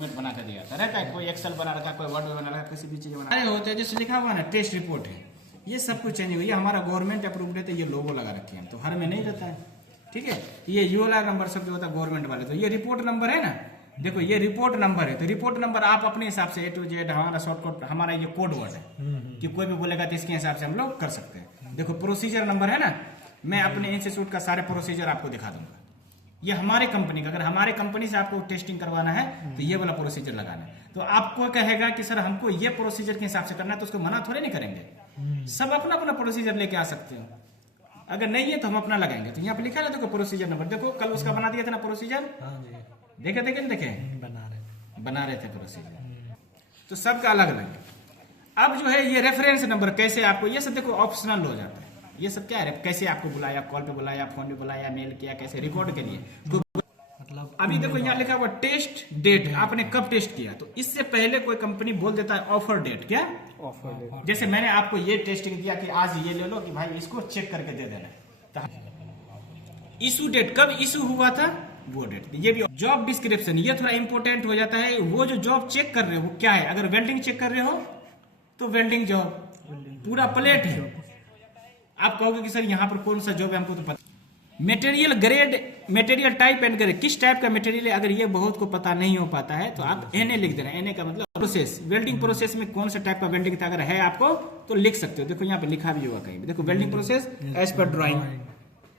Document बना कर दिया रहता है, कोई एक्सेल बना रखा, कोई वर्ड में बना रखा, किसी भी चीज बना रहे होते हैं जैसे लिखा हुआ ना टेस्ट रिपोर्ट है, ये सब कुछ चेंज हुआ। ये हमारा गवर्नमेंट अप्रूव्ड है तो ये लोगो लगा रखे हैं, तो हर में नहीं रहता है, ठीक है। ये यूएलआर नंबर सब जो होता है गवर्नमेंट वाले, तो ये रिपोर्ट नंबर है ना, देखो ये रिपोर्ट नंबर है, तो रिपोर्ट नंबर आप अपने हिसाब से A to Z हमारा शॉर्टकट, हमारा ये कोड वर्ड है कि कोई भी बोलेगा तो इसके हिसाब से हम लोग कर सकते हैं। देखो प्रोसीजर नंबर है ना, मैं अपने इंस्टीट्यूट का सारे प्रोसीजर आपको दिखा दूंगा। ये हमारे कंपनी का, अगर हमारे कंपनी से आपको टेस्टिंग करवाना है तो ये वाला प्रोसीजर लगाना है। तो आपको कहेगा कि सर हमको ये प्रोसीजर के हिसाब से करना है, तो उसको मना थोड़े नहीं करेंगे, सब अपना अपना प्रोसीजर लेके आ सकते हो। अगर नहीं है तो हम अपना लगाएंगे। तो यहाँ पे लिखा है देखो प्रोसीजर नंबर, देखो कल उसका बना दिया था ना प्रोसीजर, देखे बना रहे थे प्रोसीजर, तो सबका अलग अलग है। अब जो है ये रेफरेंस नंबर कैसे आपको, ये सब देखो ऑप्शनल हो जाता है। ये सब क्या है, कैसे आपको बुलाया, कॉल पे बुलाया, फोन पे बुलाया, मेल किया, कैसे रिकॉर्ड के लिए, मतलब अभी देखो यहाँ लिखा हुआ टेस्ट डेट, आपने कब टेस्ट किया, तो इससे पहले कोई कंपनी बोल देता है ऑफर डेट। क्या ऑफर डेट? जैसे मैंने आपको ये टेस्टिंग दिया कि आज ये ले लो कि भाई इसको चेक करके दे देना, इशू डेट कब इशू हुआ था वो डेट। ये भी जॉब डिस्क्रिप्शन, ये थोड़ा इंपॉर्टेंट हो जाता है। वो जो जॉब चेक कर रहे हो वो क्या है, अगर वेल्डिंग चेक कर रहे हो तो वेल्डिंग जॉब पूरा प्लेट है। आप कहोगे कि सर यहाँ पर कौन सा जॉब है, हमको तो पता। Material grade, material type and grade, किस टाइप का मटेरियल है, अगर ये बहुत को पता नहीं हो पाता है तो आप एनए लिख देना। एनए का मतलब प्रोसेस, वेल्डिंग प्रोसेस में कौन सा टाइप का वेल्डिंग था, अगर है आपको तो लिख सकते हो। देखो यहाँ पे लिखा भी होगा कहीं, देखो welding process as per drawing,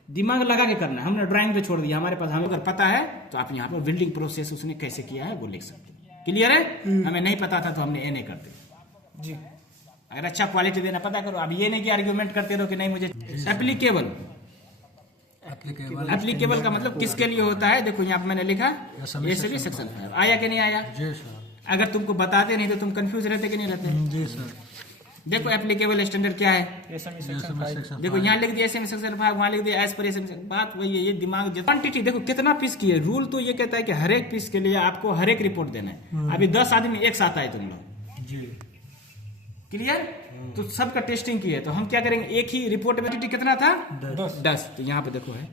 दिमाग लगा के करना, हमने ड्राइंग पे छोड़ दिया, हमारे पास हमें अगर पता है तो आप यहाँ पर वेल्डिंग प्रोसेस उसने कैसे किया है वो लिख सकते हो। क्लियर है? हमें नहीं पता था तो हमने एनए कर दिया जी। अगर अच्छा क्वालिटी देना पता करो, अब ये नहीं कि आर्ग्यूमेंट करते रहो कि नहीं मुझे। एप्लीकेबल, एप्लीकेबल का मतलब किसके लिए होता है, देखो यहाँ पे मैंने लिखा ये सभी सेक्शन 5 आया कि नहीं आया। अगर तुमको बताते नहीं तो तुम कंफ्यूज रहते कि नहीं रहते। जी सर। देखो एप्लीकेबल स्टैंडर्ड क्या है, देखो यहाँ लिख दिया एसएमई सेक्शन 5, वहाँ लिख दिया एज पर एसएमई। बात वही है, ये दिमाग। क्वांटिटी देखो कितना पीस की है, रूल तो ये कहता है कि हर एक पीस के लिए आपको हर एक रिपोर्ट देना है। अभी 10 आदमी एक साथ आए तुम लोग जी, क्लियर, तो सबका टेस्टिंग की है, तो हम क्या करेंगे, एक ही रिपोर्ट में क्वांटिटी कितना था 10, तो यहाँ पे देखो है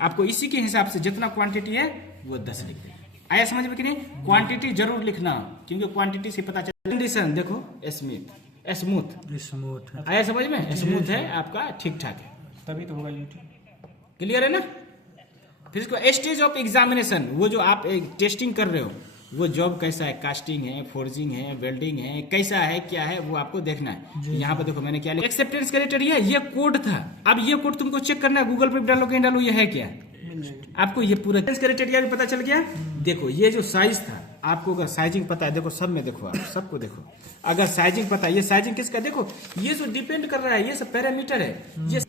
आपको इसी के हिसाब से जितना क्वांटिटी है वो 10 लिख दें। आया समझ में कि नहीं? क्वांटिटी जरूर लिखना, क्योंकि क्वांटिटी से पता चलता। कंडीशन देखो स्मूथ, आया समझ में? स्मूथ है आपका, ठीक ठाक है, तभी तो होगा ये। क्लियर है ना? फिर इसको स्टेज ऑफ एग्जामिनेशन, वो जो आप टेस्टिंग कर रहे हो वो जॉब कैसा है, कास्टिंग है, फोर्जिंग है, वेल्डिंग है, कैसा है, क्या है, वो आपको देखना है। यहाँ पे देखो मैंने क्या लिखा, एक्सेप्टेंस क्राइटेरिया, ये कोड था। अब ये कोड तुमको चेक करना है, गूगल पे डालो कहीं डालो, ये है क्या, आपको ये पूरा क्राइटेरिया भी पता चल गया। देखो ये जो साइज था, आपको अगर साइजिंग पता है, देखो सब में देखो, आप सबको देखो, अगर साइजिंग पता है, ये साइजिंग किसका, देखो ये जो डिपेंड कर रहा है, ये सब पैरामीटर है। ये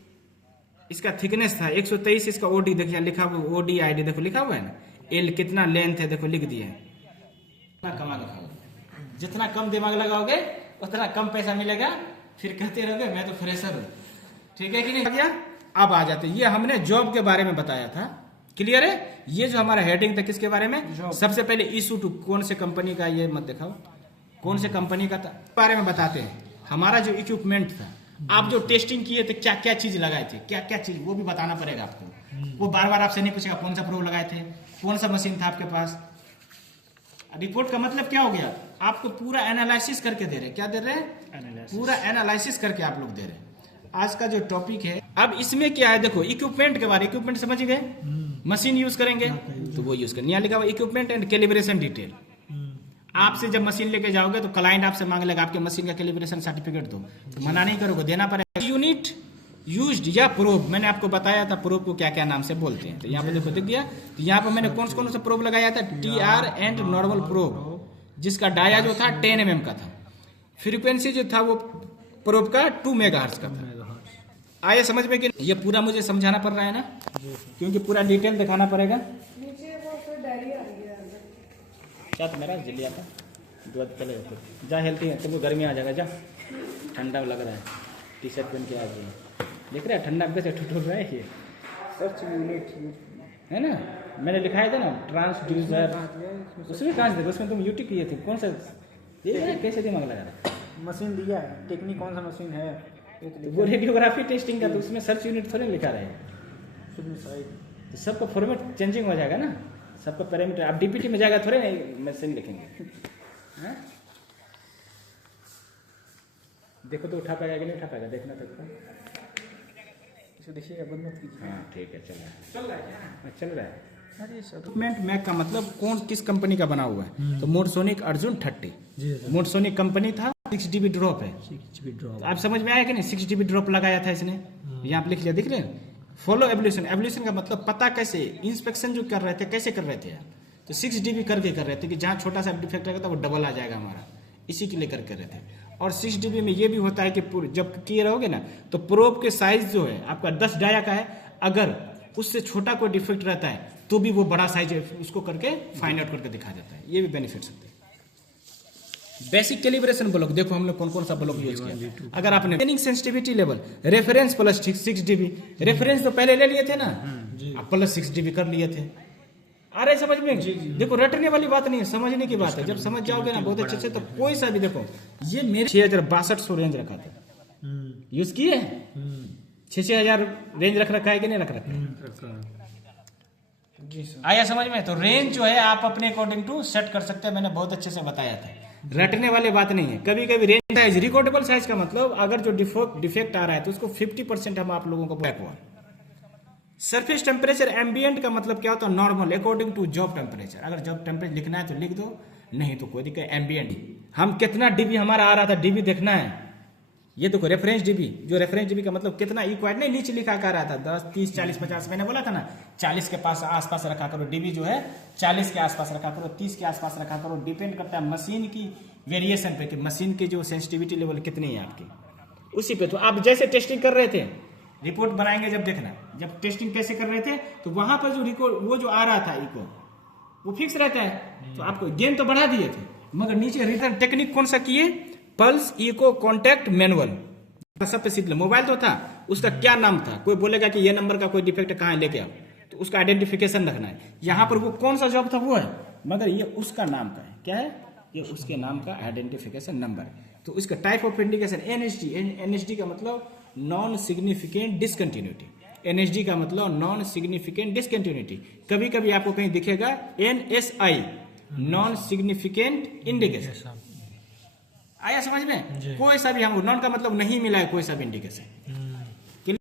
इसका थिकनेस था 123, इसका ओडी देखिए लिखा हुआ, ओडी आईडी देखो लिखा हुआ है ना, एल कितना लेंथ है देखो लिख दिया है। कमा के खाओगे, जितना कम दिमाग लगाओगे उतना कम पैसा मिलेगा, फिर कहते रहोगे मैं तो फ्रेशर हूँ, ठीक है कि नहीं? गया अब आ जाते, ये हमने जॉब के बारे में बताया था, क्लियर है? ये जो हमारा हेडिंग था किसके बारे में, सबसे पहले इशू टू, कौन से कंपनी का, ये मत दिखाओ कौन से कंपनी का था, बारे में बताते हैं। हमारा जो इक्विपमेंट था, आप जो टेस्टिंग किए थे क्या क्या चीज लगाए थे, क्या क्या चीज, वो भी बताना पड़ेगा आपको। वो बार बार आपसे नहीं पूछेगा कौन सा प्रोब लगाए थे, कौन सा मशीन था आपके पास। रिपोर्ट का मतलब क्या हो गया, आपको पूरा एनालिसिस करके दे रहे, क्या दे रहे हैं, पूरा एनालिसिस करके आप लोग दे रहे हैं। आज का जो टॉपिक है, अब इसमें क्या है, देखो इक्विपमेंट के बारे, इक्विपमेंट समझ गए, मशीन यूज करेंगे तो वो यूज करेंगे। यहाँ लिखा हुआ इक्विपमेंट एंड कैलिब्रेशन डिटेल। आपसे जब मशीन लेके जाओगे तो क्लाइंट आपसे मांग लेगा आपके मशीन का कैलिब्रेशन सर्टिफिकेट दो, तो मना नहीं करोगे, देना पड़ेगा। यूनिट यूज्ड या प्रोब, मैंने आपको बताया था प्रोब को क्या क्या नाम से बोलते हैं, तो यहाँ पे देखो दिख गया। तो यहाँ पे मैंने कौन सा प्रोब लगाया था, TR एंड नॉर्मल प्रोब, जिसका डाया जो था 10 mm का था, फ्रीक्वेंसी जो था वो प्रोब का 2 MHz का था। आया समझ में कि ये पूरा मुझे समझाना पड़ रहा है ना, क्योंकि पूरा डिटेल दिखाना पड़ेगा। तो मेरा जल्दी आता दूध चले जा, हेल्थी है, तुमको गर्मी आ जाएगा, जा ठंडा लग रहा है, टी शर्ट पहन के आ गई, देख रहे हैं ठंडा कैसे ठुठुर रहा है। ये सर्च यूनिट है ना, मैंने लिखाया था ना ट्रांसड्यूसर, उसमें कहाँ से, उसमें तुम यूटी किए थे, कौन सा कैसे दिमाग लगा रहा, मशीन दिया टेक्निक कौन सा मशीन है, वो रेडियोग्राफी टेस्टिंग का, तो उसमें सर्च यूनिट थोड़े लिखा रहे, तो सबका फॉर्मेट चेंजिंग हो जाएगा ना। सबका पैरामीटर आप डीपीटी में जाएगा थोड़े नहीं मैं सही लिखेंगे। हाँ? देखो तो उठा पाएगा कि नहीं उठा पाएगा, देखना तक इसको देखिएगा, बंद मत कीजिए। हाँ ठीक है, चल रहा है। डॉक्यूमेंट मैक का मतलब कौन किस कंपनी का बना हुआ है, तो मोटसोनिक अर्जुन 30 मोटसोनिक कंपनी था। 6 GB ड्रॉप है, 6 GB ड्रॉप। आप समझ में आया कि नहीं, 6 GB ड्रॉप लगाया था इसने, यहाँ पे लिख लिया, दिख रहे हैं। फॉलो एवोल्यूशन, एवोल्यूशन का मतलब पता कैसे, इंस्पेक्शन जो कर रहे थे कैसे कर रहे थे, तो 6 GB करके कर रहे थे कि जहाँ छोटा सा डिफेक्ट रहेगा तो वो डबल आ जाएगा हमारा, इसी के लिए कर रहे थे। और 6 GB में ये भी होता है कि जब किए रहोगे ना तो प्रोब के साइज जो है आपका 10 डाया का है, अगर उससे छोटा कोई डिफेक्ट रहता है तो भी वो बड़ा साइज उसको करके फाइंड आउट करके दिखा देता है, ये भी बेनिफिट्स होते हैं। बेसिक कैलिब्रेशन ब्लॉक, देखो हम लोग कौन कौन सा ब्लॉक यूज किया। अगर आपने training sensitivity level, reference plus 6 GB, reference तो पहले ले लिए थे ना, आप प्लस 6 GB कर लिए थे। आ रहे समझ में? देखो रटने वाली बात नहीं है, समझने की बात है। जब समझ जाओगे ना बहुत अच्छे से तो कोई सा भी, देखो ये मेरे 6062 रेंज रखा था, यूज किए 6000 रेंज रख रखा है कि नहीं रख रखा है? आया समझ में? तो रेंज जो है आप अपने अकॉर्डिंग टू सेट कर सकते हैं, मैंने बहुत अच्छे से बताया था, रटने वाली बात नहीं है। कभी कभी रेंज साइज, रिकॉर्डेबल साइज का मतलब अगर जो डिफेक्ट आ रहा है तो उसको 50% हम आप लोगों को बैक हुआ। सरफेस टेम्परेचर एम्बिएंट का मतलब क्या होता है, normal according to job temperature. अगर जॉब टेम्परेचर लिखना है तो लिख दो, नहीं तो कोई दिक्कत। एम्बिएंट हम कितना डीबी हमारा आ रहा था, डीबी देखना है, ये देखो रेफरेंस डीबी, जो रेफरेंस डीबी का मतलब कितना इक्वाइड नहीं, नीचे लिखा कर रहा था 10, 30, 40, 50, मैंने बोला था ना 40 के पास आसपास रखा करो, डीबी जो है 40 के आसपास रखा करो, 30 के आसपास रखा करो। डिपेंड करता है मशीन की वेरिएशन पे कि मशीन की जो सेंसिटिविटी लेवल कितनी है आपकी, उसी पे। तो आप जैसे टेस्टिंग कर रहे थे, रिपोर्ट बनाएंगे जब देखना, जब टेस्टिंग कैसे कर रहे थे तो वहां पर जो रिकॉर्ड वो जो आ रहा था इको वो फिक्स रहता है, तो आपको गेन तो बढ़ा दिए थे, मगर नीचे रिटर्न टेक्निक कौन सा किए, पल्स इको कॉन्टैक्ट मैनुअल। सब पे सीख लो, मोबाइल तो था, उसका क्या नाम था, कोई बोलेगा कि ये नंबर का कोई डिफेक्ट कहाँ है लेके आओ, तो उसका आइडेंटिफिकेशन रखना है। यहाँ पर वो कौन सा जॉब था वो है, मगर ये उसका नाम का है, क्या है ये, उसके नाम का आइडेंटिफिकेशन नंबर। तो इसका type of indication NSD, NSD का मतलब नॉन सिग्निफिकेंट डिसकंटिन्यूटी, एनएसडी का मतलब नॉन सिग्निफिकेंट डिसकंटिन्यूटी। कभी कभी आपको कहीं दिखेगा एनएसआई, नॉन सिग्निफिकेंट इंडिकेशन। आया समझ में? कोई सा भी हम, नॉन का मतलब नहीं मिला है कोई सा भी इंडिकेशन,